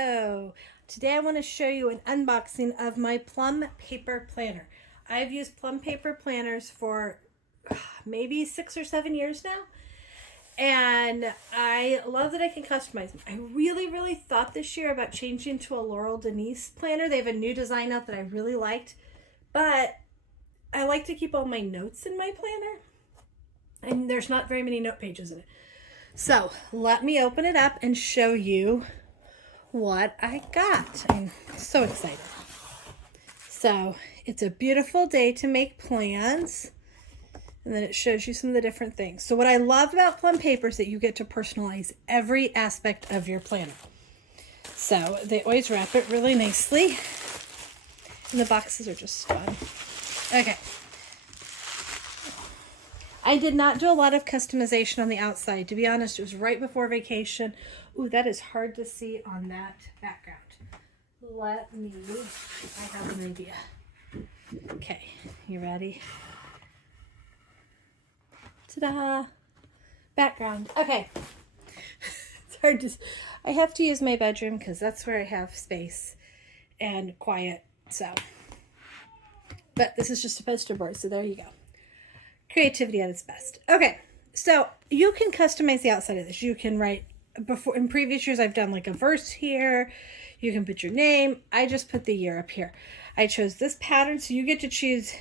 So today I want to show you an unboxing of my Plum Paper Planner. I've used Plum Paper Planners for maybe 6 or 7 years now, and I love that I can customize them. I really thought this year about changing to a Laurel Denise planner. They have a new design out that I really liked, but I like to keep all my notes in my planner, and there's not very many note pages in it. So let me open it up and show you what I got. I'm so excited. So it's a beautiful day to make plans, and then it shows you some of the different things. So what I love about Plum Paper is that you get to personalize every aspect of your planner. So they always wrap it really nicely, and the boxes are just fun. Okay. I did not do a lot of customization on the outside. To be honest, it was right before vacation. Ooh, that is hard to see on that background. I have an idea. Okay, you ready? Ta-da! Background. Okay. It's hard to, I have to use my bedroom because that's where I have space and quiet, so. But this is just a poster board, so there you go. Creativity at its best. Okay, so you can customize the outside of this. You can write, before in previous years I've done like a verse here. You can put your name. I just put the year up here. I chose this pattern, so you get to choose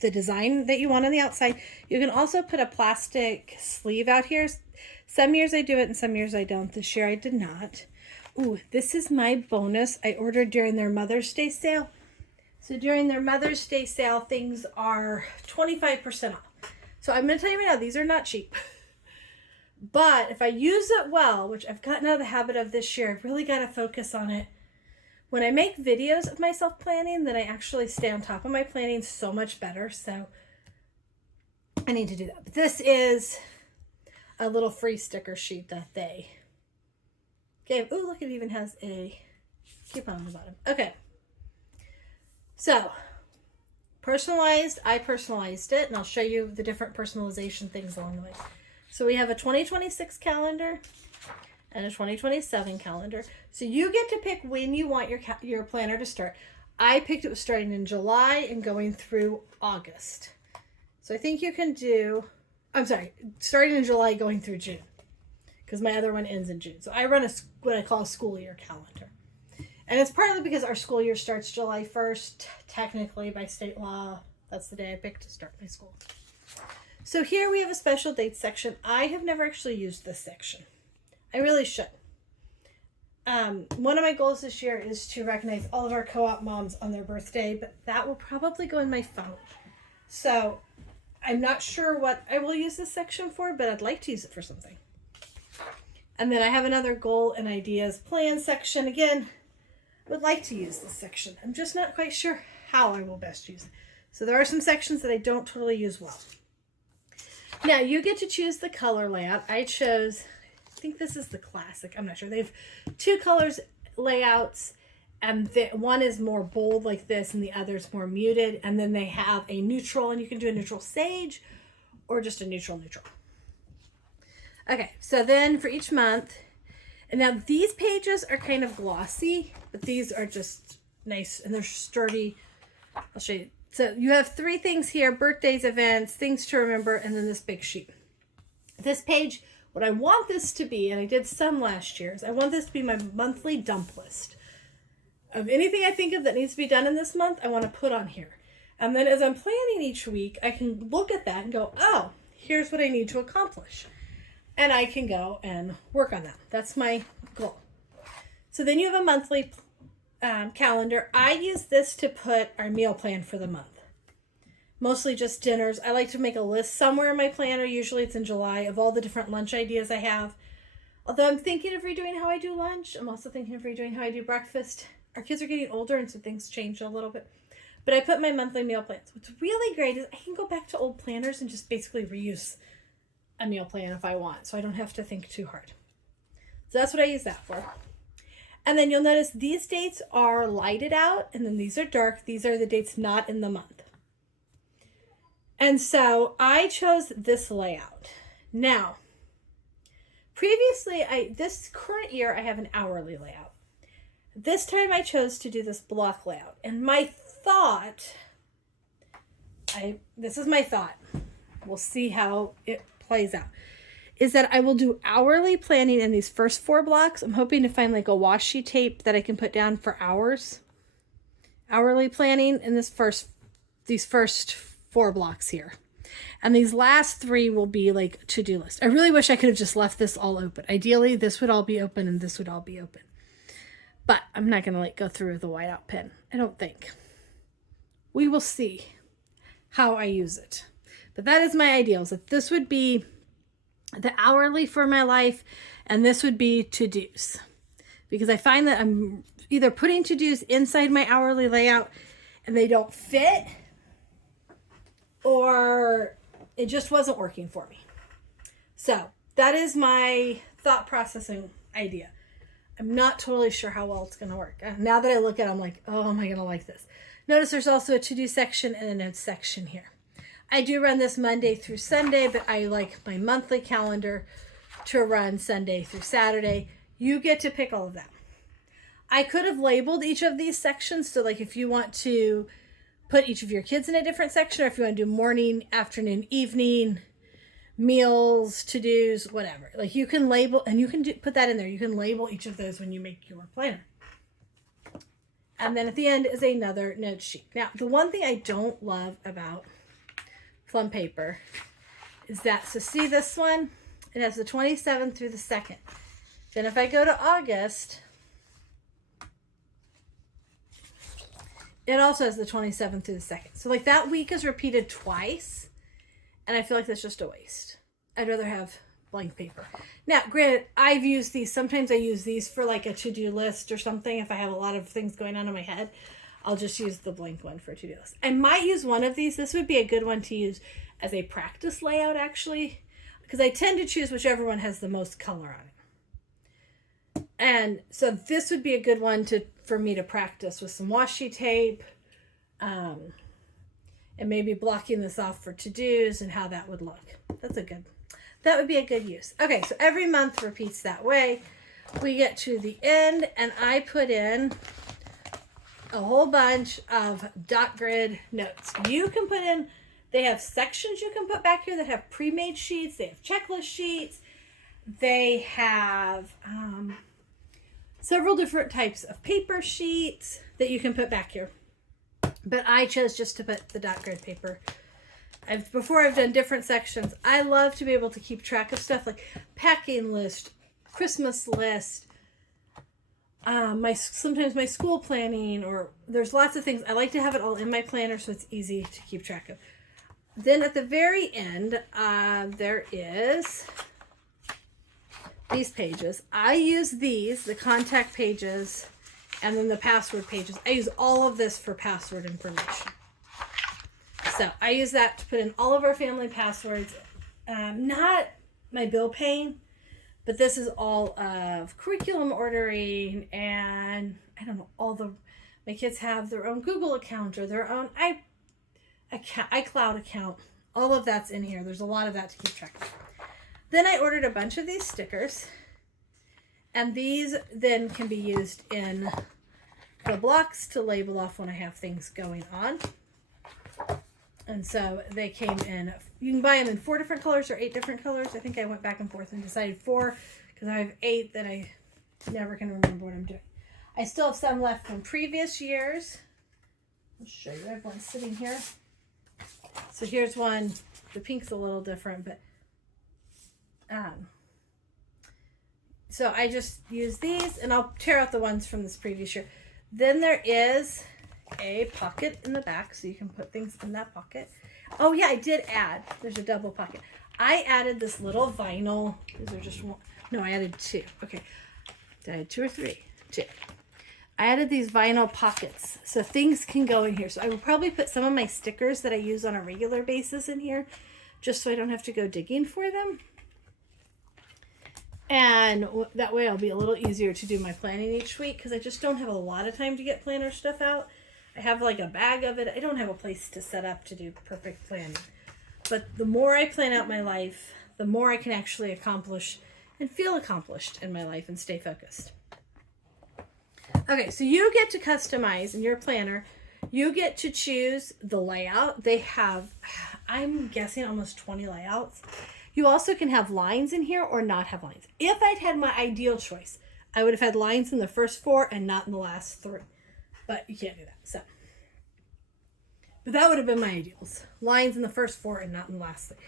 the design that you want on the outside. You can also put a plastic sleeve out here. Some years I do it and some years I don't. This year I did not. Ooh, this is my bonus I ordered during their Mother's Day sale. So during their Mother's Day sale, things are 25% off. So I'm going to tell you right now, these are not cheap. But if I use it well, which I've gotten out of the habit of this year, I've really got to focus on it. When I make videos of myself planning, then I actually stay on top of my planning so much better. So I need to do that. But this is a little free sticker sheet that they gave. Ooh, look, it even has a coupon on the bottom. Okay. So personalized, I personalized it, and I'll show you the different personalization things along the way. So we have a 2026 calendar and a 2027 calendar. So you get to pick when you want your planner to start. I picked it was starting in July and going through August. So I think you can do, starting in July going through June, because my other one ends in June. So I run what I call a school year calendar. And it's partly because our school year starts July 1st, technically by state law. That's the day I picked to start my school. So here we have a special dates section. I have never actually used this section. I really should. One of my goals this year is to recognize all of our co-op moms on their birthday, but that will probably go in my phone. So I'm not sure what I will use this section for, but I'd like to use it for something. And then I have another goal and ideas plan section. Again, would like to use this section. I'm just not quite sure how I will best use it. So there are some sections that I don't totally use well. Now you get to choose the color layout. I chose, I think this is the classic. I'm not sure. They have two colors layouts, and one is more bold like this and the other is more muted. And then they have a neutral, and you can do a neutral sage or just a neutral. Okay, so then for each month, and now these pages are kind of glossy, but these are just nice and they're sturdy. I'll show you. So you have 3 things here: birthdays, events, things to remember, and then this big sheet. This page, what I want this to be, and I did some last year, is I want this to be my monthly dump list of anything I think of that needs to be done in this month. I want to put on here. And then as I'm planning each week, I can look at that and go, oh, here's what I need to accomplish. And I can go and work on that. That's my goal. So then you have a monthly calendar. I use this to put our meal plan for the month. Mostly just dinners. I like to make a list somewhere in my planner. Usually it's in July, of all the different lunch ideas I have. Although I'm thinking of redoing how I do lunch. I'm also thinking of redoing how I do breakfast. Our kids are getting older, and so things change a little bit. But I put my monthly meal plans. What's really great is I can go back to old planners and just basically reuse a meal plan if I want, so I don't have to think too hard. So that's what I use that for. And then you'll notice these dates are lighted out, and then these are dark. These are the dates not in the month. And so I chose this layout. Now, previously, this current year, I have an hourly layout. this time I chose to do this block layout. And my thought, this is my thought, we'll see how it plays out, is that I will do hourly planning in these first 4 blocks. I'm hoping to find like a washi tape that I can put down for hours. Hourly planning in these first 4 blocks here. And these last 3 will be like to-do list. I really wish I could have just left this all open. Ideally, this would all be open and this would all be open. But I'm not going to like go through with the whiteout pen. I don't think. We will see how I use it. But that is my ideals. That this would be the hourly for my life and this would be to-dos. Because I find that I'm either putting to-dos inside my hourly layout and they don't fit, or it just wasn't working for me. So that is my thought processing idea. I'm not totally sure how well it's going to work. Now that I look at it, I'm like, oh, am I going to like this? Notice there's also a to-do section and a notes section here. I do run this Monday through Sunday, but I like my monthly calendar to run Sunday through Saturday. You get to pick all of that. I could have labeled each of these sections. So like if you want to put each of your kids in a different section, or if you want to do morning, afternoon, evening, meals, to-dos, whatever. Like you can label, and you can put that in there. You can label each of those when you make your planner. And then at the end is another note sheet. Now, the one thing I don't love about Plum Paper is that, so see this one? It has the 27th through the 2nd. Then if I go to August, it also has the 27th through the 2nd. So like that week is repeated twice. And I feel like that's just a waste. I'd rather have blank paper. Now, granted, I've used these. Sometimes I use these for like a to-do list or something. If I have a lot of things going on in my head, I'll just use the blank one for a to-do list. I might use one of these. This would be a good one to use as a practice layout, actually. Because I tend to choose whichever one has the most color on it. And so this would be a good one for me to practice with some washi tape. And maybe blocking this off for to-dos and how that would look. That would be a good use. Okay, so every month repeats that way. We get to the end and I put in a whole bunch of dot grid notes. You can put in, they have sections you can put back here that have pre-made sheets. They have checklist sheets. They have several different types of paper sheets that you can put back here. But I chose just to put the dot grid paper. Before I've done different sections. I love to be able to keep track of stuff like packing list, Christmas list, sometimes my school planning, or there's lots of things. I like to have it all in my planner so it's easy to keep track of. Then at the very end, there is these pages. I use these, the contact pages, and then the password pages. I use all of this for password information. So I use that to put in all of our family passwords. Not my bill paying, but this is all of curriculum ordering and I don't know, my kids have their own Google account or their own iCloud account. All of that's in here. There's a lot of that to keep track of. Then I ordered a bunch of these stickers. And these then can be used in the blocks to label off when I have things going on. And so they came in, you can buy them in 4 different colors or 8 different colors. I think I went back and forth and decided 4 because I have 8 that I never can remember what I'm doing. I still have some left from previous years. I'll show you. I have one sitting here. So here's one. The pink's a little different, but so I just use these, and I'll tear out the ones from this previous year. Then there is a pocket in the back, so you can put things in that pocket. Oh yeah, I did add, there's a double pocket. I added this little vinyl, these are just one, no, I added 2. Okay, did I add 2 or 3? 2. I added these vinyl pockets, so things can go in here. So I will probably put some of my stickers that I use on a regular basis in here, just so I don't have to go digging for them. And that way I'll be a little easier to do my planning each week because I just don't have a lot of time to get planner stuff out. I have like a bag of it. I don't have a place to set up to do perfect planning. But the more I plan out my life, the more I can actually accomplish and feel accomplished in my life and stay focused. Okay, so you get to customize in your planner. You get to choose the layout. They have, I'm guessing, almost 20 layouts. You also can have lines in here or not have lines. If I'd had my ideal choice, I would have had lines in the first 4 and not in the last 3. But you can't do that. So, but that would have been my ideals. Lines in the first 4 and not in the last 3.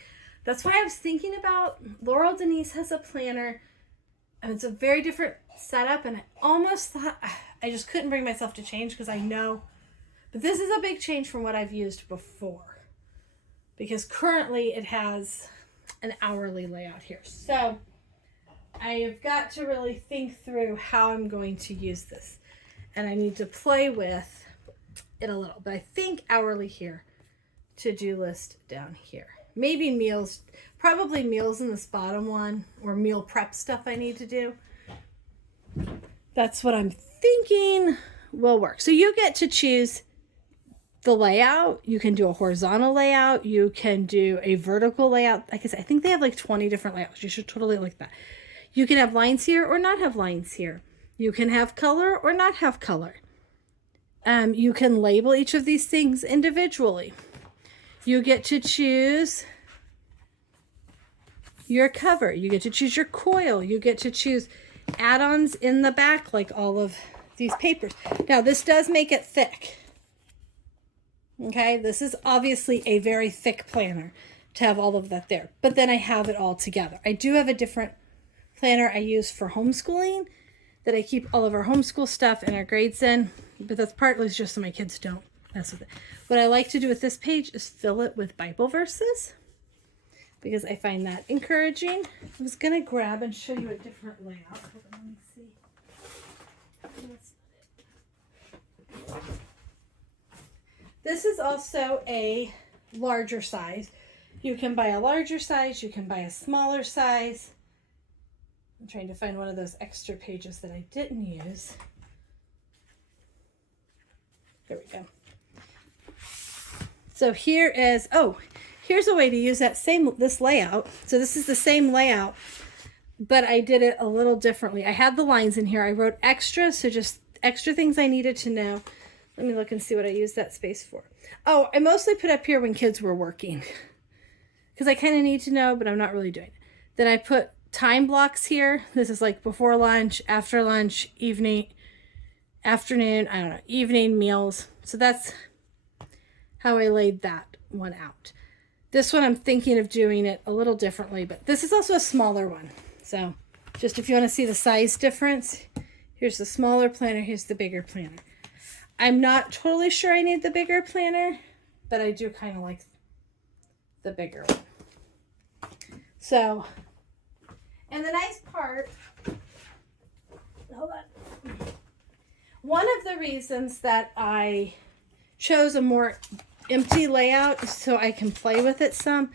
That's why I was thinking about Laurel Denise has a planner. And it's a very different setup. And I almost thought, I just couldn't bring myself to change because I know. But this is a big change from what I've used before. Because currently it has an hourly layout here. So I've got to really think through how I'm going to use this. And I need to play with it a little. But I think hourly here. To-do list down here. Maybe meals. Probably meals in this bottom one. Or meal prep stuff I need to do. That's what I'm thinking will work. So you get to choose the layout. You can do a horizontal layout. You can do a vertical layout. I guess I think they have like 20 different layouts. You should totally like that. You can have lines here or not have lines here. You can have color or not have color. You can label each of these things individually. You get to choose your cover. You get to choose your coil. You get to choose add-ons in the back like all of these papers. Now this does make it thick. Okay, this is obviously a very thick planner to have all of that there. But then I have it all together. I do have a different planner I use for homeschooling that I keep all of our homeschool stuff and our grades in. But that's partly just so my kids don't mess with it. What I like to do with this page is fill it with Bible verses because I find that encouraging. I was going to grab and show you a different layout. Hold on, let me see. That's not it. This is also a larger size. You can buy a larger size. You can buy a smaller size. I'm trying to find one of those extra pages that I didn't use. There we go. So here is, here's a way to use this layout. So this is the same layout, but I did it a little differently. I had the lines in here. I wrote extra, so just extra things I needed to know. Let me look and see what I used that space for. Oh, I mostly put up here when kids were working because I kind of need to know, but I'm not really doing it. Then I put time blocks here. This is like before lunch, after lunch, evening, afternoon, I don't know, evening meals. So that's how I laid that one out. This one I'm thinking of doing it a little differently, but this is also a smaller one. So just if you want to see the size difference, here's the smaller planner, here's the bigger planner. I'm not totally sure I need the bigger planner, but I do kind of like the bigger one. So, and the nice part, hold on. One of the reasons that I chose a more empty layout is so I can play with it some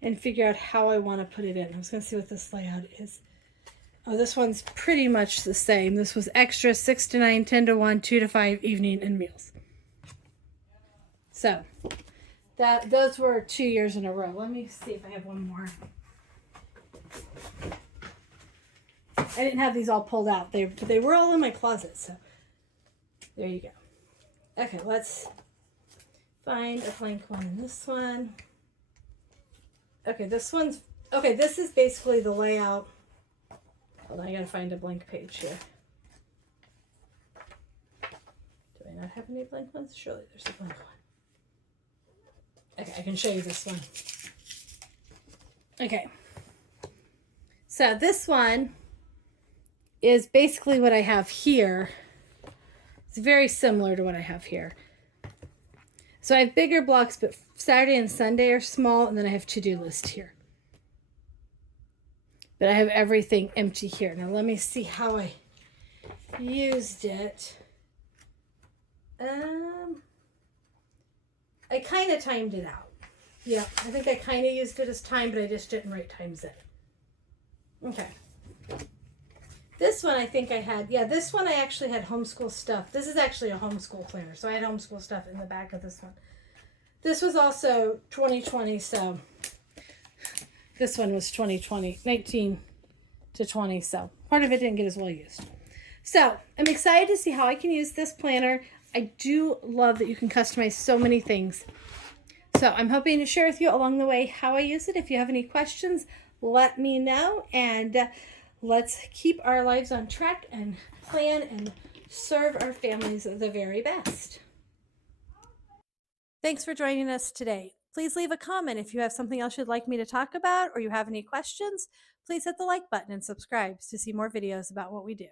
and figure out how I want to put it in. I was going to see what this layout is. Oh, this one's pretty much the same. This was extra 6 to 9, 10 to 1, 2 to 5, evening, and meals. So those were 2 years in a row. Let me see if I have one more. I didn't have these all pulled out. They were all in my closet, so there you go. Okay, let's find a blank one in this one. Okay, this is basically the layout. Hold on, I gotta find a blank page here. Do I not have any blank ones? Surely there's a blank one. Okay, I can show you this one. Okay. So this one is basically what I have here. It's very similar to what I have here. So I have bigger blocks, but Saturday and Sunday are small, and then I have to-do list here. But I have everything empty here. Now let me see how I used it. I kind of timed it out. Yeah, I think I kind of used it as time, but I just didn't write times in. Okay. This one I think I had, this one I actually had homeschool stuff. This is actually a homeschool planner, so I had homeschool stuff in the back of this one. This was also 2020, so this one was 2020, 19 to 20, so part of it didn't get as well used. So I'm excited to see how I can use this planner. I do love that you can customize so many things. So I'm hoping to share with you along the way how I use it. If you have any questions, let me know, and let's keep our lives on track and plan and serve our families the very best. Thanks for joining us today. Please leave a comment if you have something else you'd like me to talk about or you have any questions. Please hit the like button and subscribe to see more videos about what we do.